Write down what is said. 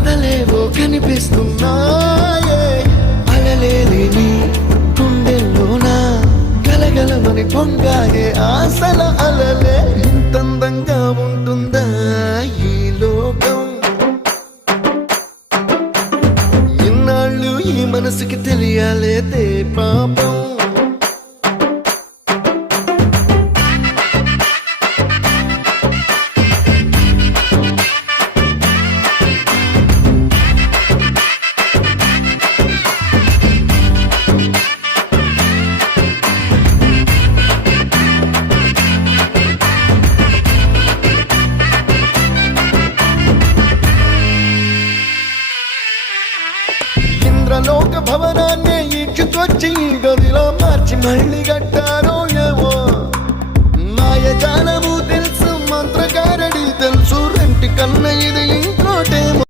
కథలేవో కనిపిస్తున్నాయే అలలేని గుండెల్లోనా గలగలమని పొంగాయే ఆశల అలలే ఇంతందంగా ఉంటుందా ఈ లోకం ఇన్నాళ్ళు ఈ మనసుకి తెలియాలేదే పాపం ఇంద్రలోక భవనాన్ని ఈడ్చుకొచ్చి గదిలో మార్చి మళ్ళీ కట్టారో ఏమో మాయజాలము తెలుసు మంత్రగారడి తెలుసు రెంటి కన్న ఇది